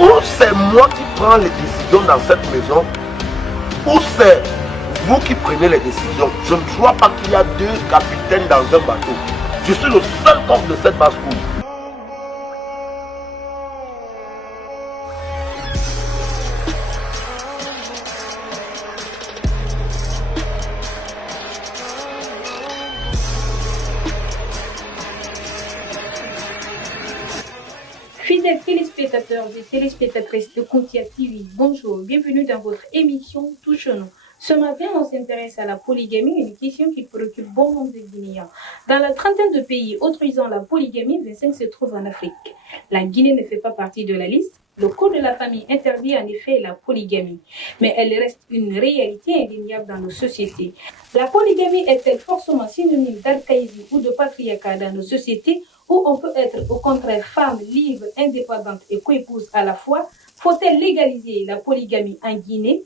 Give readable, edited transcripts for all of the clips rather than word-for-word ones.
Ou c'est moi qui prends les décisions dans cette maison, ou c'est vous qui prenez les décisions. Je ne vois pas qu'il y a deux capitaines dans un bateau. Je suis le seul coq de cette basse-cour. Fidèles téléspectateurs et téléspectatrices de Kontia TV, bonjour, bienvenue dans votre émission Touche-nous. Ce matin, on s'intéresse à la polygamie, une question qui préoccupe bon nombre de Guinéens. Dans la trentaine de pays autorisant la polygamie, 25 se trouvent en Afrique. La Guinée ne fait pas partie de la liste. Le code de la famille interdit en effet la polygamie, mais elle reste une réalité indéniable dans nos sociétés. La polygamie est-elle forcément synonyme d'archaïsme ou de patriarcat dans nos sociétés, où on peut être au contraire femme libre, indépendante et coépouse à la fois? Faut-elle légaliser la polygamie en Guinée?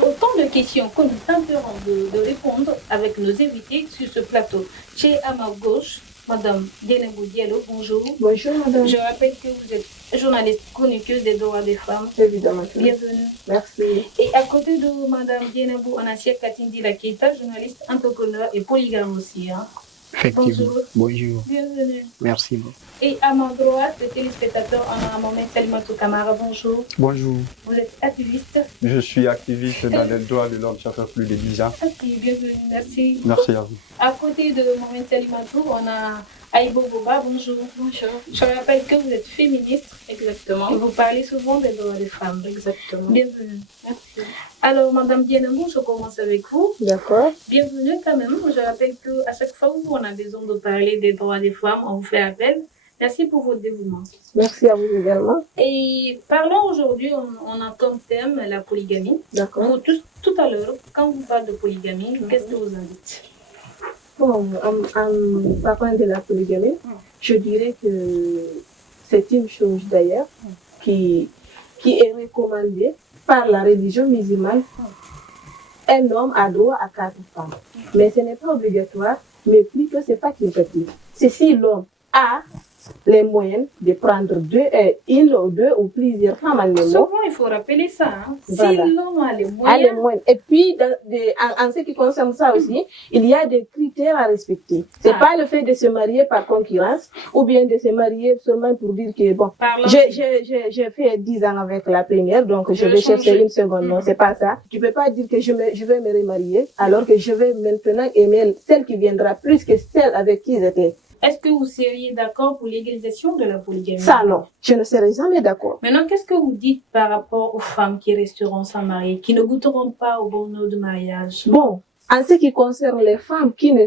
Autant de questions que nous tenterons de répondre avec nos invités sur ce plateau. Chez à ma gauche, Madame Dienebou Diallo, bonjour. Bonjour Madame. Je rappelle que vous êtes journaliste chroniqueuse des droits des femmes. Évidemment. Bienvenue. Merci. Et à côté de Madame Dienebou, on a Cheikh Katindi Keita, journaliste, entrepreneur et polygame aussi. Hein. Effectivement. Bonjour. Bienvenue. Merci beaucoup. Et à ma droite, le téléspectateur, on a Mohamed Salimatou Kamara. Bonjour. Bonjour. Vous êtes activiste. Je suis activiste dans les droits de l'homme, ça fait plus de 10 ans. Ok, bienvenue, merci. Merci à vous. À côté de Mohamed Salimatou, on a Aïbo Boba. Bonjour. Bonjour. Je rappelle que vous êtes féministe. Exactement. Et vous parlez souvent des droits des femmes. Exactement. Bienvenue. Merci. Alors, Madame Dienemou, je commence avec vous. D'accord. Bienvenue quand même. Je rappelle qu'à chaque fois où on a besoin de parler des droits des femmes, on vous fait appel. Merci pour votre dévouement. Merci à vous également. Et parlons aujourd'hui, on a comme thème la polygamie. D'accord. Tout à l'heure, quand vous parlez de polygamie, qu'est-ce que vous en dites? Bon, en parlant de la polygamie, je dirais que c'est une chose d'ailleurs qui est recommandée par la religion musulmane. Un homme a droit à 4 femmes. Mais ce n'est pas obligatoire, mais plutôt c'est facultatif. C'est si l'homme a les moyens de prendre une ou deux ou plusieurs femmes en même Souvent, il faut rappeler ça. Hein. Voilà. Si l'homme a les moyens. Et puis, en ce qui concerne ça aussi, il y a des critères à respecter. C'est pas le fait de se marier par concurrence ou bien de se marier seulement pour dire que, bon, j'ai fait 10 ans avec la première, donc je vais chercher une seconde. Non, c'est pas ça. Tu peux pas dire que je vais me remarier alors que je vais maintenant aimer celle qui viendra plus que celle avec qui j'étais. Est-ce que vous seriez d'accord pour l'égalisation de la polygamie? Ça, non. Je ne serai jamais d'accord. Maintenant, qu'est-ce que vous dites par rapport aux femmes qui resteront sans mari, qui ne goûteront pas au bonheur du mariage? Bon, en ce qui concerne les femmes qui ne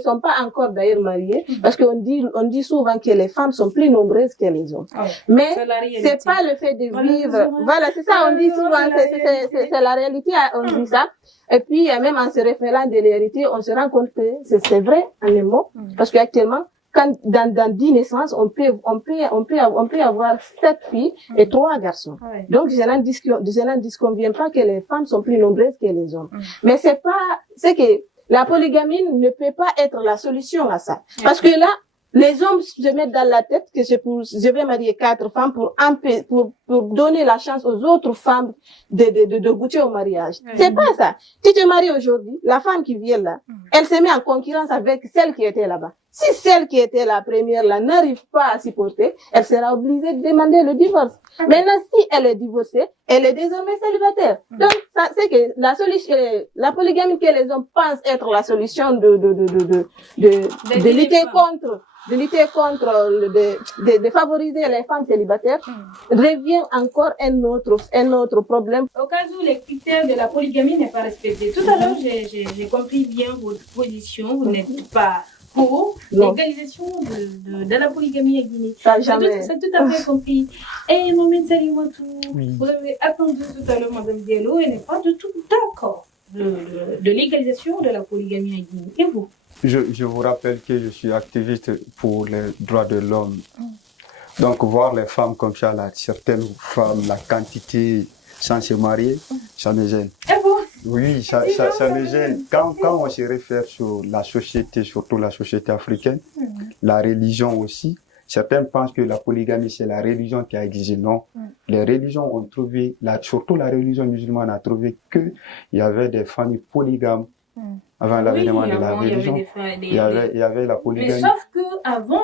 sont pas encore d'ailleurs mariées, parce qu'on dit souvent que les femmes sont plus nombreuses que les hommes. Oh, mais c'est pas le fait de vivre. Voilà, c'est ça, on dit souvent, c'est la réalité, on dit ça. Et puis, même en se référant de la réalité, on se rend compte que c'est vrai, en un mot, parce qu'actuellement, quand dans 10 naissances, on peut avoir 7 filles et 3 garçons. Ouais. Donc, je n'en disconviens pas que les femmes sont plus nombreuses que les hommes. Mais c'est que la polygamie ne peut pas être la solution à ça. Parce que là, les hommes se mettent dans la tête que je vais marier 4 femmes pour donner la chance aux autres femmes de goûter au mariage. C'est pas ça. Si tu maries aujourd'hui, la femme qui vient là, elle se met en concurrence avec celle qui était là-bas. Si celle qui était la première là n'arrive pas à supporter, elle sera obligée de demander le divorce. Maintenant, si elle est divorcée, elle est désormais célibataire. Donc, ça, c'est que la solution, la polygamie que les hommes pensent être la solution de favoriser les femmes célibataires, revient encore un autre problème. Au cas où les critères de la polygamie n'est pas respecté. Tout à l'heure, j'ai compris bien votre position. Vous n'êtes pas pour l'égalisation de la polygamie à Guinée. C'est tout à fait compris. Et Mohamed Salimatou, vous avez attendu tout à l'heure Madame Diallo, elle n'est pas du tout d'accord de l'égalisation de la polygamie à Guinée. Et vous? Je vous rappelle que je suis activiste pour les droits de l'homme. Donc, voir les femmes comme ça, là, certaines femmes, la quantité sans se marier, ça me gêne. Et vous? Oui, ça me gêne. Quand on se réfère sur la société, surtout la société africaine, la religion aussi, certains pensent que la polygamie, c'est la religion qui a exigé. Non, les religions ont trouvé, surtout la religion musulmane a trouvé qu'il y avait des familles polygames. Avant l'avènement de la religion, il y avait la polygamie. Mais sauf qu'avant,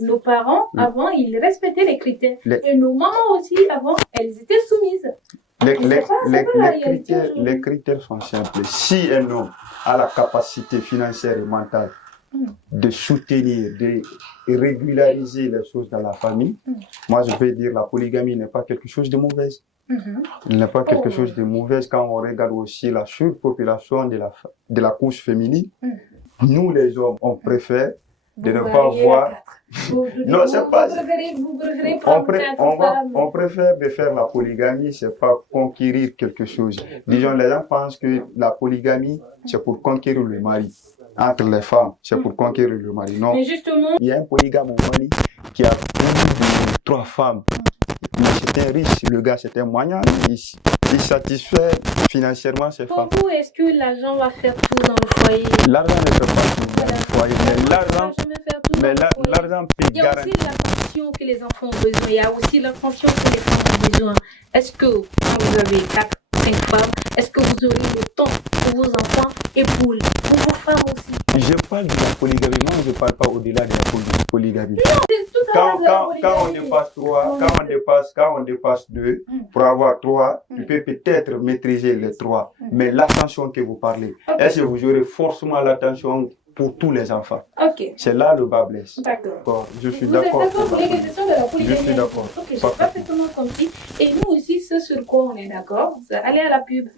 nos parents, avant, ils respectaient les critères. Et nos mamans aussi, avant, elles étaient soumises. Les critères sont simples. Si un homme a la capacité financière et mentale de soutenir, de régulariser les choses dans la famille, moi je peux dire la polygamie n'est pas quelque chose de mauvais. Il n'est pas quelque chose de mauvais quand on regarde aussi la surpopulation de la couche féminine. Nous les hommes, on préfère de ne pas voir... Non, c'est pas... On préfère de faire la polygamie, c'est pas conquérir quelque chose. Disons, les gens pensent que la polygamie, c'est pour conquérir le mari. Entre les femmes, c'est pour conquérir le mari. Non. Mais justement... Il y a un polygame au Mali qui a plus de 3 femmes. Mais c'était riche, le gars, c'était moyen. Il satisfait financièrement ses femmes. Pour vous, est-ce que l'argent va faire tout dans le foyer? L'argent ne fait pas tout dans le foyer, mais l'argent peut garantir. Il y a aussi l'attention que les enfants ont besoin, il y a aussi l'attention que les femmes ont besoin. Est-ce que quand vous avez 4, 5 femmes, est-ce que vous aurez le temps pour vos enfants et pour vos femmes aussi? Je parle de la polygamie, moi je ne parle pas au-delà de la polygamie. Non, c'est tout à fait quand on dépasse 3, quand on dépasse 2, pour avoir 3, tu peux peut-être maîtriser les 3. Mais l'attention que vous parlez, est-ce que vous aurez forcément l'attention pour tous les enfants? C'est là le bas blesse. D'accord. Je suis d'accord. Pour les questions de la polygamie? Je suis d'accord. Ok, j'ai parfaitement compris. Et nous aussi, ce sur quoi on est d'accord, allez à la pub.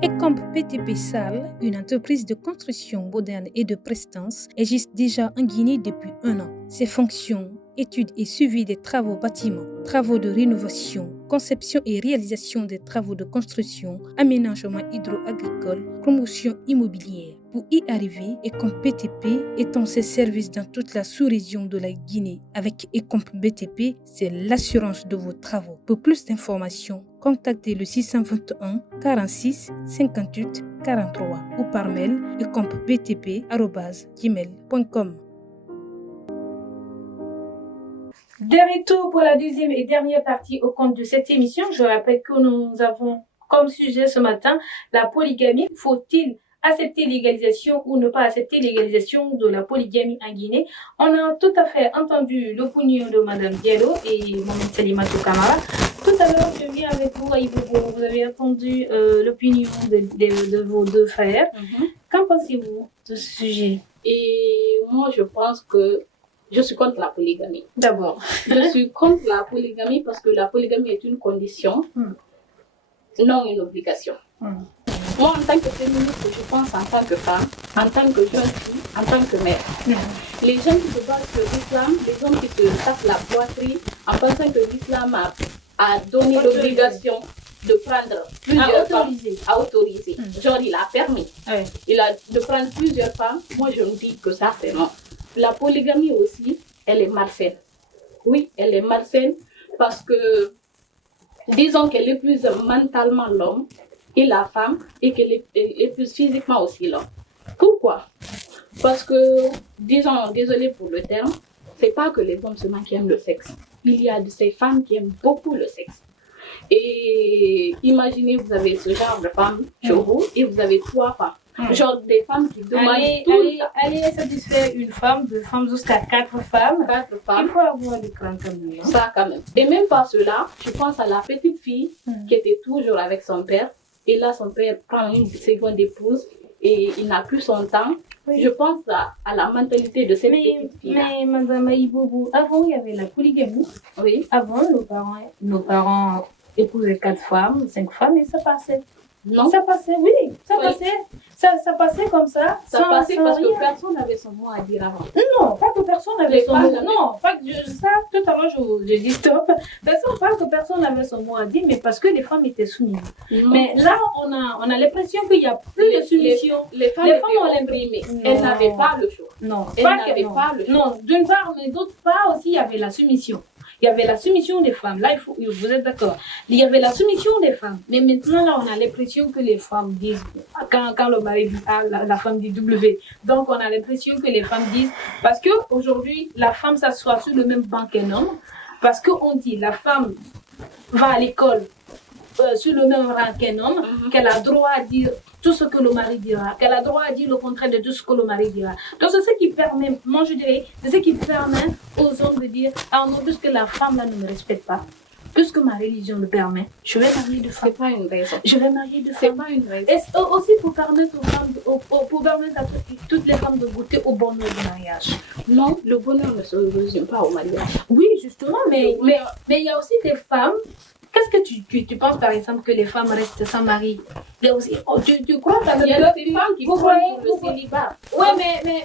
Ecomp PTP Sal, une entreprise de construction moderne et de prestance, existe déjà en Guinée depuis 1 an. Ses fonctions, études et suivi des travaux bâtiments, travaux de rénovation, conception et réalisation des travaux de construction, aménagement hydro-agricole, promotion immobilière. Pour y arriver, Ecomp BTP étend ses services dans toute la sous-région de la Guinée. Avec Ecomp BTP, c'est l'assurance de vos travaux. Pour plus d'informations, contactez le 621 46 58 43 ou par mail ecompbtp@gmail.com. Dernier tour pour la deuxième et dernière partie au compte de cette émission. Je rappelle que nous avons comme sujet ce matin la polygamie. Faut-il accepter l'égalisation ou ne pas accepter l'égalisation de la polygamie en Guinée? On a tout à fait entendu l'opinion de Madame Diallo et Mohamed Salimatou Kamara. Tout à l'heure, je viens avec vous, Aïbobo. Vous avez entendu l'opinion de vos 2 frères. Qu'en pensez-vous de ce sujet? Et moi, je pense que je suis contre la polygamie. D'abord. Je suis contre la polygamie parce que la polygamie est une condition, non une obligation. Moi, en tant que féministe, je pense en tant que femme, en tant que jeune fille, en tant que mère. Les gens qui se basent sur l'islam, les hommes qui se tapent la poitrine en pensant que l'islam a donné l'obligation de prendre plusieurs femmes, à autoriser. Genre, il a permis de prendre plusieurs femmes. Moi, je me dis que ça, c'est non. La polygamie aussi, elle est malsaine. Oui, elle est malsaine parce que, disons qu'elle épuise mentalement l'homme et la femme et qu'elle épuise physiquement aussi l'homme. Pourquoi? Parce que, disons, désolé pour le terme, c'est pas que les hommes seulement qui aiment le sexe. Il y a de ces femmes qui aiment beaucoup le sexe. Et imaginez, vous avez ce genre de femmes chez vous et vous avez 3 femmes. Genre des femmes qui demandent allez satisfaire une femme, 2 femmes, jusqu'à 4 femmes. 4 femmes. Il faut avoir du cran quand même. Ça quand même. Et même pas cela, je pense à la petite fille qui était toujours avec son père. Et là, son père prend une seconde épouse et il n'a plus son temps. Je pense à la mentalité de cette petite fille-là. Mais Madame Aïboubou, avant il y avait la polygamie. Oui. Avant, nos parents épousaient 4 femmes, 5 femmes et ça passait. Non. Ça passait, oui, ça passait. Ça passait comme ça. Ça passait parce que personne n'avait son mot à dire avant. Non, pas que personne n'avait son mot. Non, pas que ça, tout à l'heure, je dis stop. Pas que personne n'avait son mot à dire, mais parce que les femmes étaient soumises. Non. Mais là, on a l'impression qu'il n'y a plus de soumission. Les femmes ont l'imprimé. Elles n'avaient pas le choix. Non, elles n'avaient pas le choix. Non, d'une part, mais d'autre part aussi, il y avait la soumission. Il y avait la soumission des femmes. Là, vous êtes d'accord. Il y avait la soumission des femmes. Mais maintenant, là, on a l'impression que les femmes disent, quand le mari dit A, la femme dit W. Donc, on a l'impression que les femmes disent, parce que aujourd'hui, la femme s'assoit sur le même banc qu'un homme. Parce qu'on dit, la femme va à l'école sur le même rang qu'un homme, qu'elle a droit à dire tout ce que le mari dira, qu'elle a droit à dire le contraire de tout ce que le mari dira. Donc c'est ce qui permet, moi je dirais, c'est ce qui permet aux hommes de dire, ah non, puisque la femme là ne me respecte pas, puisque ma religion le permet, je vais marier deux femmes. C'est pas une raison. Je vais marier deux C'est femmes. pas une raison. Et aussi pour permettre aux femmes, pour permettre à toutes les femmes de goûter au bonheur du mariage. Non, le bonheur ne se résume pas au mariage. Oui, justement, mais il y a aussi des femmes. Qu'est-ce que tu penses par exemple que les femmes restent sans mari? Il y a aussi, tu crois par Il y a des femmes qui vous prennent voyez, pour le célibat. Oui,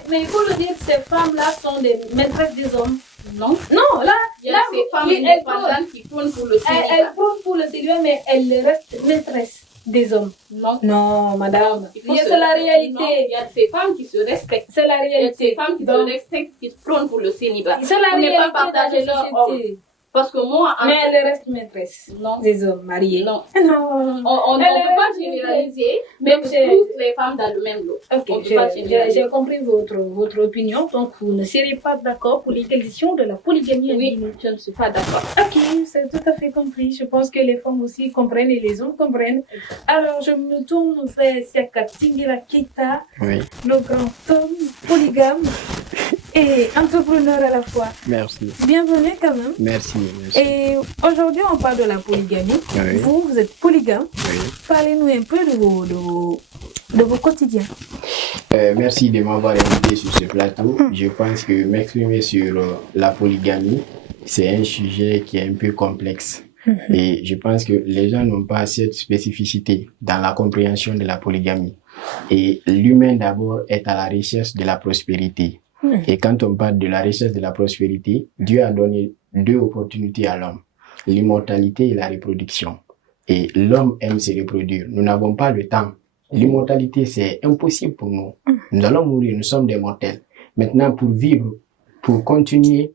mais il faut le dire, ces femmes-là sont des maîtresses des hommes. Non. Non, là, Il y a là, ces femmes oui, indépendantes qui prennent pour le célibat. elles prennent pour le célibat, mais elles restent maîtresses des hommes. Non. Non, madame. C'est C'est la réalité. Non, il y a ces femmes qui se respectent. C'est la Il y a réalité. ces femmes qui se respectent, qui prennent pour le célibat. C'est la Pour ne réalité. pas partager de la leur homme. société. Parce que moi, Mais elles restent maîtresses non. des hommes mariés. Non. Non. On ne peut pas généraliser, mais toutes les femmes dans le même lot. Ok, On peut pas généraliser. j'ai compris votre opinion, donc vous ne serez pas d'accord pour l'égalisation de la polygamie en Oui, Guinée. je ne suis pas d'accord. Ok, c'est tout à fait compris. Je pense que les femmes aussi comprennent et les hommes comprennent. Alors, je me tourne vers Siaka Tingira Keita, Oui, le grand homme polygame et entrepreneur à la fois. merci. Bienvenue quand même. Merci. Et aujourd'hui, on parle de la polygamie. Oui. Vous êtes polygame. Oui. Parlez-nous un peu de vos quotidiens. Merci de m'avoir invité sur ce plateau. Je pense que m'exprimer sur la polygamie, c'est un sujet qui est un peu complexe. Et je pense que les gens n'ont pas cette spécificité dans la compréhension de la polygamie. Et l'humain d'abord est à la recherche de la prospérité. Et quand on parle de la recherche de la prospérité, Dieu a donné deux opportunités à l'homme, l'immortalité et la reproduction. Et l'homme aime se reproduire. Nous n'avons pas le temps. L'immortalité, c'est impossible pour nous. Nous allons mourir, nous sommes des mortels. Maintenant, pour vivre, pour continuer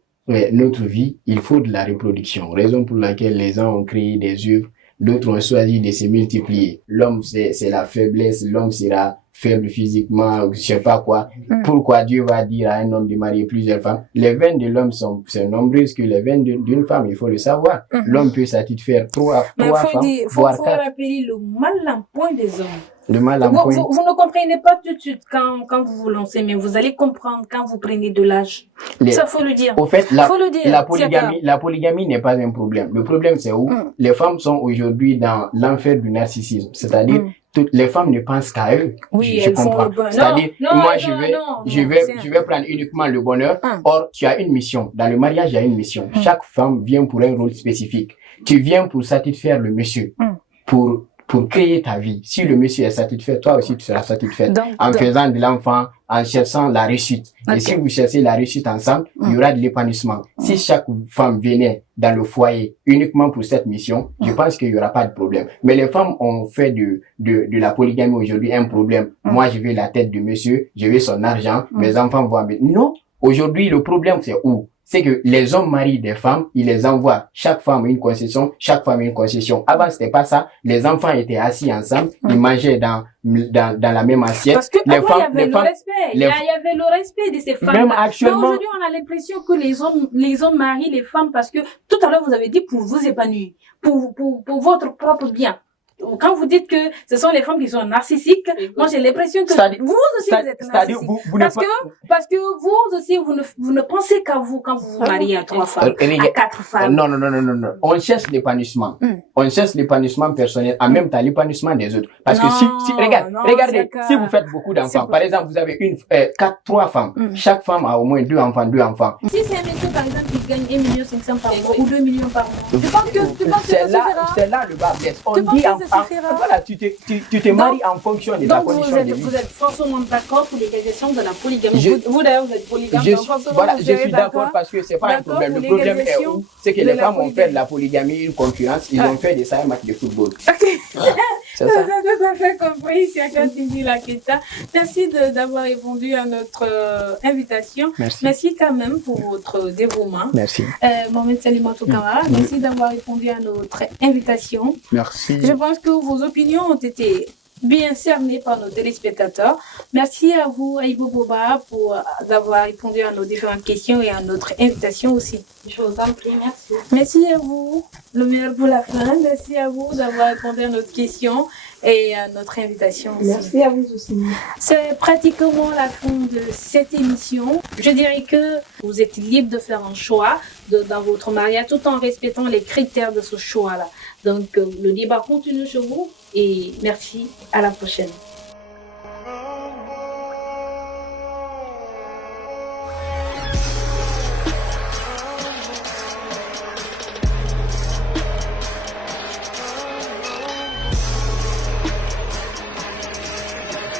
notre vie, il faut de la reproduction. Raison pour laquelle les gens ont créé des œuvres, d'autres ont choisi de se multiplier. L'homme, c'est la faiblesse, l'homme sera faible physiquement, je sais pas quoi. Pourquoi Dieu va dire à un homme de marier plusieurs femmes? Les veines de l'homme sont nombreuses que les veines d'une femme, il faut le savoir. L'homme peut satisfaire trois femmes, voire faut quatre. rappeler le mal en point des hommes. Le mal en Vous point. ne comprenez pas tout de suite quand vous vous lancez, mais vous allez comprendre quand vous prenez de l'âge. Ça, faut le dire. Au fait, Faut le dire, la polygamie n'est pas un problème. Le problème, c'est où les femmes sont aujourd'hui dans l'enfer du narcissisme. C'est-à-dire, toutes les femmes ne pensent qu'à eux. Oui, je elles font comprends. le bonheur. C'est-à-dire, Non, moi, non, je vais prendre uniquement le bonheur. Or, tu as une mission. Dans le mariage, il y a une mission. Chaque femme vient pour un rôle spécifique. Tu viens pour satisfaire le monsieur. Pour créer ta vie. Si le monsieur est satisfait, toi aussi tu seras satisfait. En faisant de l'enfant, en cherchant la réussite. Et si vous cherchez la réussite ensemble, il y aura de l'épanouissement. Si chaque femme venait dans le foyer uniquement pour cette mission, je pense qu'il y aura pas de problème. Mais les femmes ont fait de la polygamie aujourd'hui un problème. Moi, je veux la tête de monsieur, je veux son argent, mes enfants vont... Non! Aujourd'hui, le problème, c'est où? C'est que les hommes marient des femmes, ils les envoient. Chaque femme une concession, chaque femme une concession. Avant, c'était pas ça. Les enfants étaient assis ensemble, ils mangeaient dans la même assiette. Parce que les avant, femmes, il y avait le respect. Il y avait le respect de ces femmes. Même Mais actuellement, aujourd'hui, on a l'impression que les hommes marient les femmes parce que tout à l'heure, vous avez dit pour vous épanouir, pour votre propre bien. Quand vous dites que ce sont les femmes qui sont narcissiques, moi j'ai l'impression que vous aussi vous êtes narcissique. Parce que vous aussi vous ne pensez qu'à vous quand vous vous mariez à 3 femmes, à 4 femmes. Non. On cherche l'épanouissement. On cherche l'épanouissement personnel en même temps l'épanouissement des autres. Parce que regardez, si vous faites beaucoup d'enfants, par exemple vous avez 3 femmes, chaque femme a au moins 2 enfants. Si c'est un monsieur par exemple qui gagne 1 500 000 par mois ou 2 millions par mois, tu penses que c'est là le bas blesse. On dit voilà, tu te maries en fonction de ta condition de vie. Vous êtes forcément d'accord pour l'égalisation de la polygamie. Vous d'ailleurs, vous êtes polygame. Je suis d'accord parce que c'est pas un problème. Le problème est où? C'est que les femmes ont fait de la polygamie une concurrence. Ils ont fait des matchs de football. C'est ça. Tout à fait compris, chacun dit la question. Merci d'avoir répondu à notre invitation. Merci quand même pour votre dévouement. Merci. Mohamed Salimatou Kamara, merci d'avoir répondu à notre invitation. Merci. Je pense que vos opinions ont été bien cernées par nos téléspectateurs. Merci à vous, Aïbo Boba, pour avoir répondu à nos différentes questions et à notre invitation aussi. Je vous en prie, merci. Merci à vous, le meilleur pour la fin. Merci à vous d'avoir répondu à notre question et à notre invitation aussi. Merci à vous aussi. C'est pratiquement la fin de cette émission. Je dirais que vous êtes libre de faire un choix dans votre mariage tout en respectant les critères de ce choix-là. Donc, le débat continue chez vous et merci. À la prochaine.